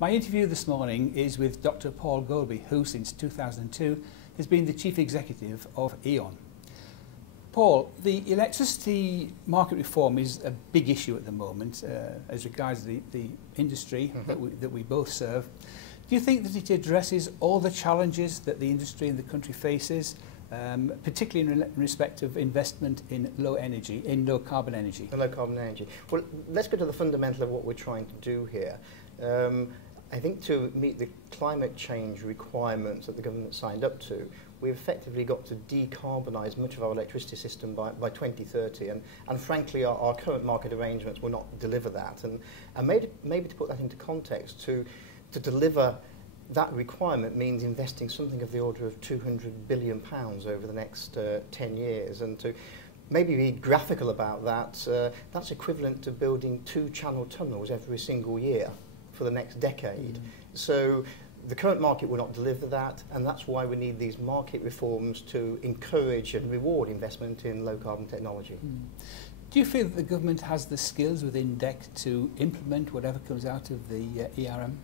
My interview this morning is with Dr. Paul Golby, who since 2002 has been the Chief Executive of E.ON. Paul, the electricity market reform is a big issue at the moment as regards the industry that we both serve. Do you think that it addresses all the challenges that the industry and the country faces, particularly in respect of investment in low carbon energy? Low carbon energy. Well, let's go to the fundamental of what we're trying to do here. I think to meet the climate change requirements that the government signed up to, we've effectively got to decarbonise much of our electricity system by 2030, and frankly our current market arrangements will not deliver that. And maybe to put that into context, to deliver that requirement means investing something of the order of £200 billion over the next 10 years. And to maybe be graphical about that, that's equivalent to building 2 channel tunnels every single year for the next decade. So the current market will not deliver that, and that's why we need these market reforms to encourage and reward investment in low carbon technology. Do you feel that the government has the skills within DEC to implement whatever comes out of the ERM?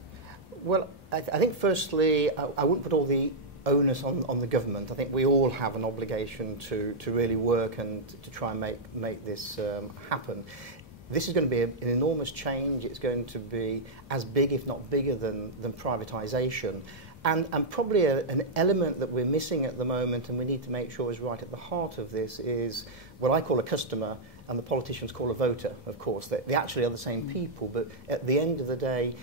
Well, I think firstly, I wouldn't put all the onus on the government. I think we all have an obligation to really work and to try and make this happen. This is going to be an enormous change. It's going to be as big, if not bigger, than privatisation. And probably an element that we're missing at the moment, and we need to make sure is right at the heart of this, is what I call a customer and the politicians call a voter, of course. They actually are the same people, but at the end of the day,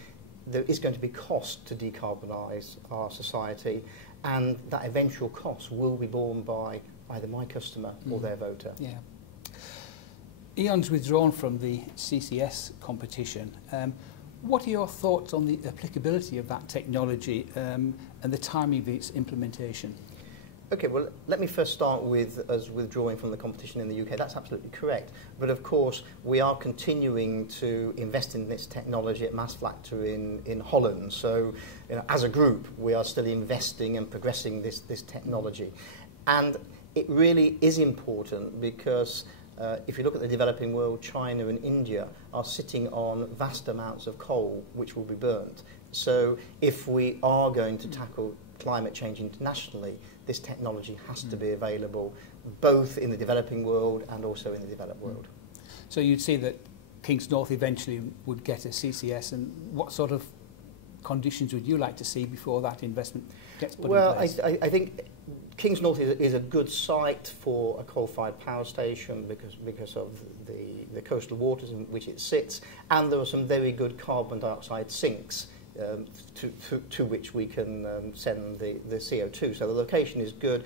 there is going to be cost to decarbonise our society, and that eventual cost will be borne by either my customer or their voter. Yeah. E.ON's withdrawn from the CCS competition. What are your thoughts on the applicability of that technology and the timing of its implementation? Okay, well, let me first start with us withdrawing from the competition in the UK. That's absolutely correct. But of course, we are continuing to invest in this technology at Maasvlakte in Holland. So, as a group, we are still investing and progressing this technology. And it really is important because if you look at the developing world, China and India are sitting on vast amounts of coal which will be burnt. So if we are going to tackle climate change internationally, this technology has to be available both in the developing world and also in the developed world. So you'd see that Kings North eventually would get a CCS, and what sort of conditions would you like to see before that investment gets put in place? Well, I think Kings North is a good site for a coal-fired power station because of the coastal waters in which it sits, and there are some very good carbon dioxide sinks to which we can send the CO2. So the location is good.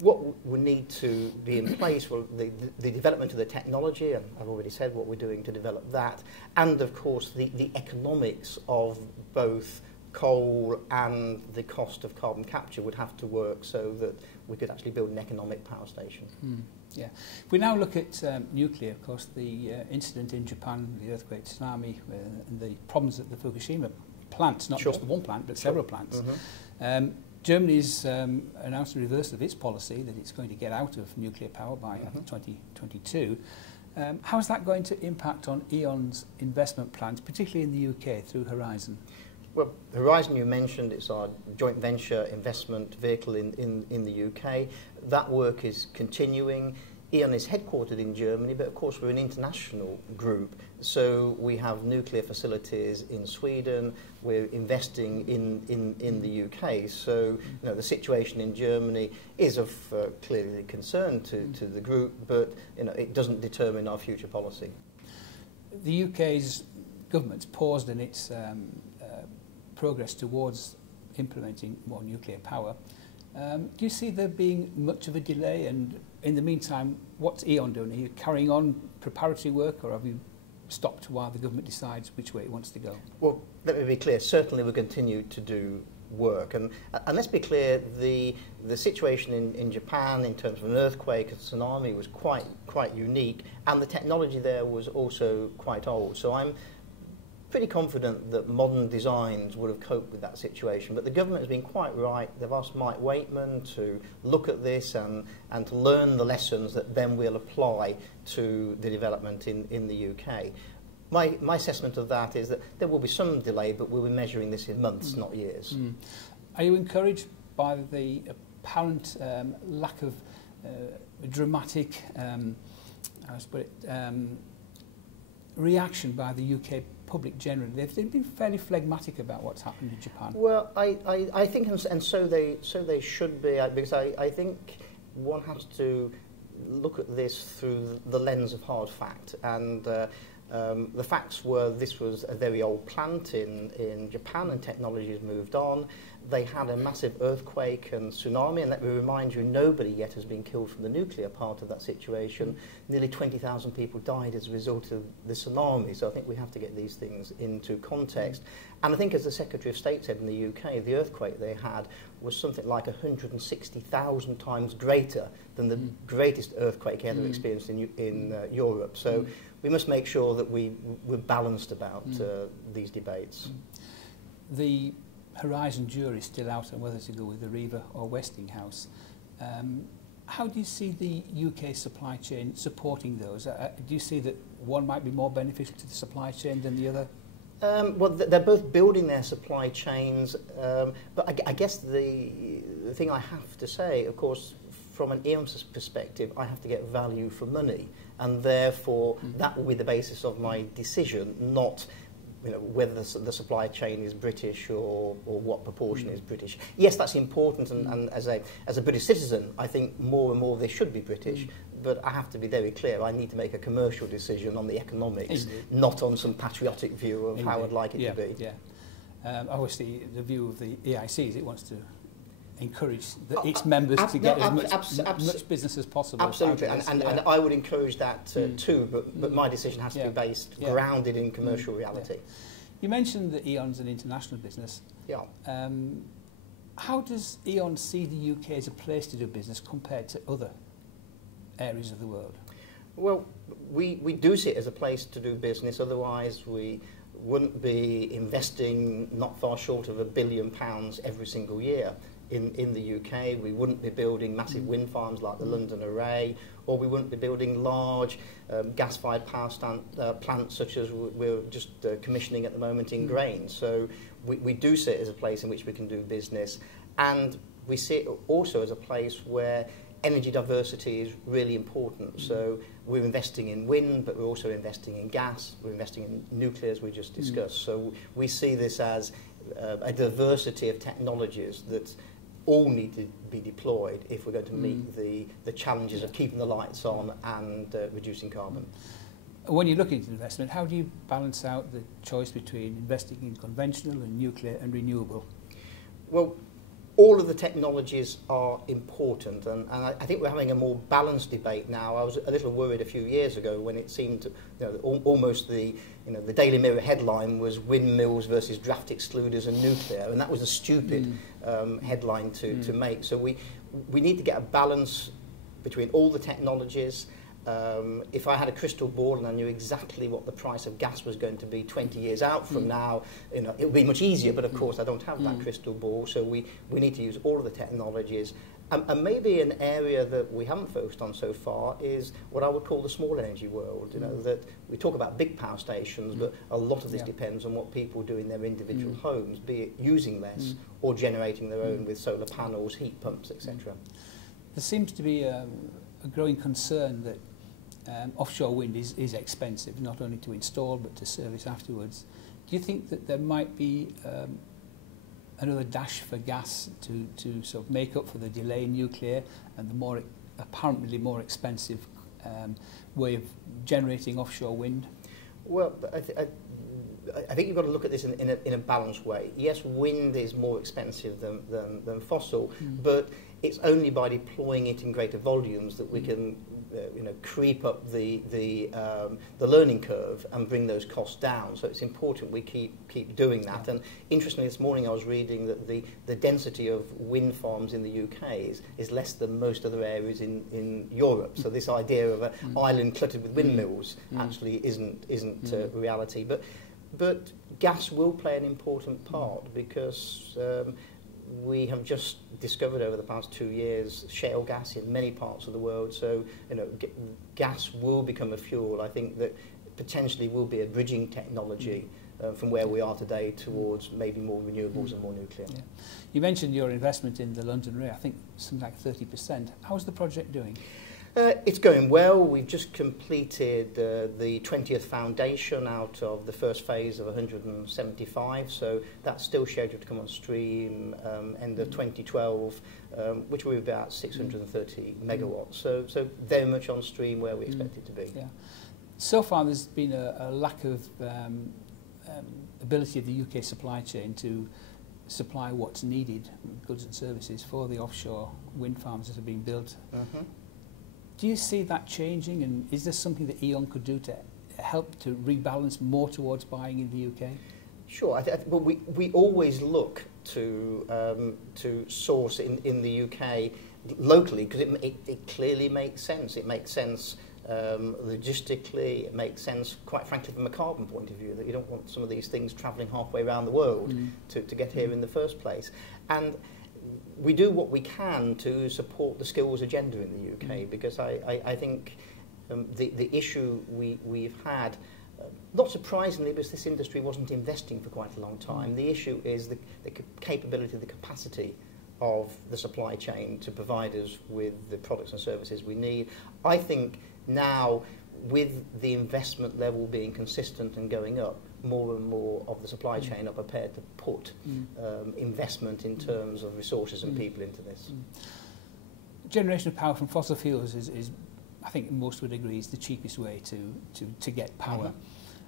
What we need to be in place, well, the development of the technology, and I've already said what we're doing to develop that, and of course the economics of both coal and the cost of carbon capture would have to work so that we could actually build an economic power station. Yeah. If we now look at nuclear, of course, the incident in Japan, the earthquake, tsunami, and the problems at the Fukushima plants, not just the one plant, but several plants. Germany's announced a reversal of its policy that it's going to get out of nuclear power by 2022. How is that going to impact on E.ON's investment plans, particularly in the UK through Horizon? Well, Horizon you mentioned, it's our joint venture investment vehicle in the UK. That work is continuing. E.ON is headquartered in Germany, but of course we're an international group. So we have nuclear facilities in Sweden, we're investing in the UK. So the situation in Germany is of clearly concern to the group, but it doesn't determine our future policy. The UK's government's paused in its progress towards implementing more nuclear power. Do you see there being much of a delay, and in the meantime, what's E.ON doing? Are you carrying on preparatory work, or have you stopped while the government decides which way it wants to go? Well, let me be clear, certainly we'll continue to do work, and let's be clear, the situation in Japan in terms of an earthquake, a tsunami, was quite unique, and the technology there was also quite old. So I'm pretty confident that modern designs would have coped with that situation. But the government has been quite right. They've asked Mike Waitman to look at this and to learn the lessons that then we'll apply to the development in the UK. my assessment of that is that there will be some delay, but we'll be measuring this in months, not years. Are you encouraged by the apparent lack of dramatic reaction by the UK public generally? They've been fairly phlegmatic about what's happened in Japan. Well, I think, and so they should be, because I think one has to look at this through the lens of hard fact. And the facts were this was a very old plant in Japan, and technology has moved on. They had a massive earthquake and tsunami, and let me remind you, nobody yet has been killed from the nuclear part of that situation. Nearly 20,000 people died as a result of the tsunami, so I think we have to get these things into context. And I think, as the Secretary of State said in the UK, the earthquake they had was something like 160,000 times greater than the greatest earthquake ever experienced in Europe. So we must make sure that we're balanced about these debates. The Horizon jury is still out on whether to go with the Riva or Westinghouse. How do you see the UK supply chain supporting those? Do you see that one might be more beneficial to the supply chain than the other? Well, they're both building their supply chains, but I guess the thing I have to say, of course, from an E.ON's perspective, I have to get value for money, and therefore that will be the basis of my decision, not whether the supply chain is British or what proportion is British. Yes, that's important, and as a British citizen, I think more and more they should be British. But I have to be very clear, I need to make a commercial decision on the economics, not on some patriotic view of how I'd like it to be. Yeah. Obviously, the view of the EIC is it wants to encourage its members to get as much business as possible. Absolutely, and I would encourage that too, but my decision has to be grounded in commercial reality. You mentioned that E.ON's an international business. Yeah. How does E.ON see the UK as a place to do business compared to other areas of the world? Well, we do see it as a place to do business, otherwise we wouldn't be investing not far short of £1 billion every single year in the UK. We wouldn't be building massive wind farms like the London Array, or we wouldn't be building large gas-fired power plants such as we're just commissioning at the moment in Grain. So we do see it as a place in which we can do business, and we see it also as a place where energy diversity is really important. So we're investing in wind, but we're also investing in gas, we're investing in nuclear, as we just discussed. So we see this as a diversity of technologies that all need to be deployed if we're going to meet the challenges of keeping the lights on and reducing carbon. When you look into investment, how do you balance out the choice between investing in conventional and nuclear and renewable? Well, all of the technologies are important, and I think we're having a more balanced debate now. I was a little worried a few years ago when it seemed almost the Daily Mirror headline was windmills versus draft excluders and nuclear, and that was a stupid headline to make. So we need to get a balance between all the technologies. If I had a crystal ball and I knew exactly what the price of gas was going to be 20 years out from now, it would be much easier, but of course I don't have that crystal ball, so we need to use all of the technologies. And maybe an area that we haven't focused on so far is what I would call the small energy world. That we talk about big power stations, but a lot of this depends on what people do in their individual homes, be it using less or generating their own with solar panels, heat pumps, etc. There seems to be a growing concern that offshore wind is expensive, not only to install but to service afterwards. Do you think that there might be another dash for gas to sort of make up for the delay in nuclear and the apparently more expensive way of generating offshore wind? Well, I think you've got to look at this in a balanced way. Yes, wind is more expensive than fossil, but it's only by deploying it in greater volumes that we can creep up the learning curve and bring those costs down. So it's important we keep doing that. And interestingly, this morning I was reading that the density of wind farms in the UK is less than most other areas in Europe. So this idea of an island cluttered with windmills actually isn't reality. But gas will play an important part because we have just discovered over the past 2 years shale gas in many parts of the world. So gas will become a fuel. I think that potentially will be a bridging technology from where we are today towards maybe more renewables and more nuclear. Yeah. You mentioned your investment in the London Ray, I think something like 30%. How's the project doing? It's going well. We've just completed the 20th foundation out of the first phase of 175, so that's still scheduled to come on stream end of 2012, which will be about 630 megawatts. So very much on stream where we expect it to be. Yeah. So far there's been a lack of ability of the UK supply chain to supply what's needed, goods and services, for the offshore wind farms that are being built. Do you see that changing, and is there something that E.ON could do to help to rebalance more towards buying in the UK? Sure. Well, we always look to source in the UK locally because it clearly makes sense. It makes sense logistically. It makes sense, quite frankly, from a carbon point of view, that you don't want some of these things travelling halfway around the world to get here in the first place. And we do what we can to support the skills agenda in the UK because I think the issue we've had, not surprisingly, because this industry wasn't investing for quite a long time, the issue is the capability, the capacity of the supply chain to provide us with the products and services we need. I think now, with the investment level being consistent and going up, more and more of the supply chain are prepared to put investment in terms of resources and people into this. Generation of power from fossil fuels is, I think most would agree, is the cheapest way to get power.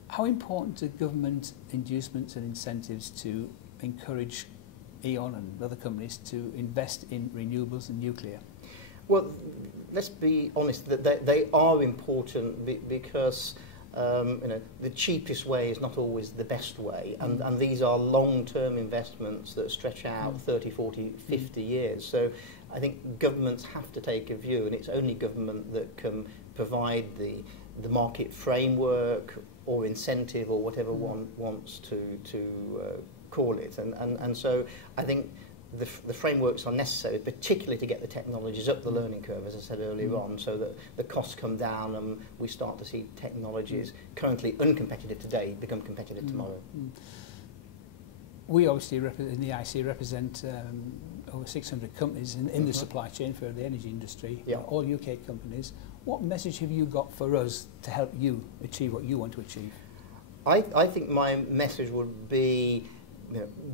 How important are government inducements and incentives to encourage E.ON and other companies to invest in renewables and nuclear? Well, let's be honest, that they are important because the cheapest way is not always the best way, and these are long-term investments that stretch out 30, 40, 50 years. So I think governments have to take a view, and it's only government that can provide the market framework or incentive or whatever one wants to call it. And so I think the frameworks are necessary, particularly to get the technologies up the learning curve, as I said earlier on, so that the costs come down and we start to see technologies currently uncompetitive today become competitive tomorrow. We obviously in the EIC represent over 600 companies in the supply chain for the energy industry, all UK companies. What message have you got for us to help you achieve what you want to achieve? I think my message would be,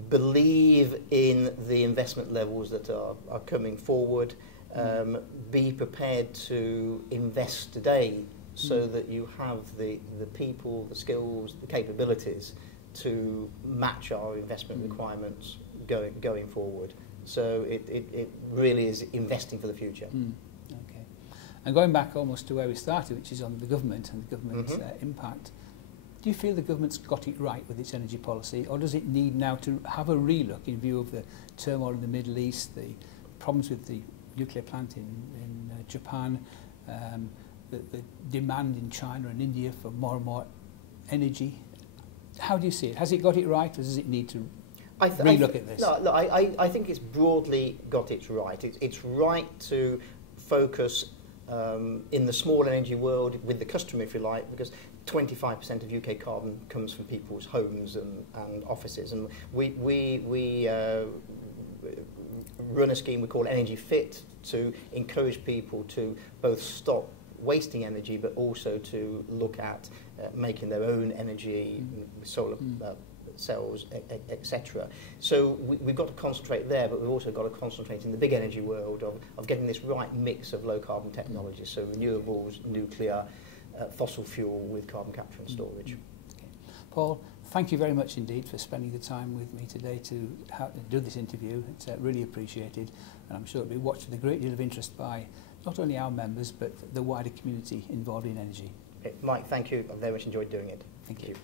believe in the investment levels that are coming forward. Be prepared to invest today so that you have the people, the skills, the capabilities to match our investment requirements going forward. So it really is investing for the future. Okay. And going back almost to where we started, which is on the government and the government's impact, do you feel the government's got it right with its energy policy, or does it need now to have a relook in view of the turmoil in the Middle East, the problems with the nuclear plant in Japan, the demand in China and India for more and more energy? How do you see it? Has it got it right, or does it need to relook at this? No, I think it's broadly got it right. It's right to focus in the small energy world with the customer, if you like, because 25% of UK carbon comes from people's homes and offices, and we run a scheme we call Energy Fit to encourage people to both stop wasting energy but also to look at making their own energy, solar cells, etc. So we've got to concentrate there, but we've also got to concentrate in the big energy world of getting this right mix of low carbon technologies, so renewables, nuclear, fossil fuel with carbon capture and storage. Okay. Paul, thank you very much indeed for spending the time with me today to do this interview. It's really appreciated, and I'm sure it'll be watched with a great deal of interest by not only our members but the wider community involved in energy. Mike, thank you. I've very much enjoyed doing it. Thank you.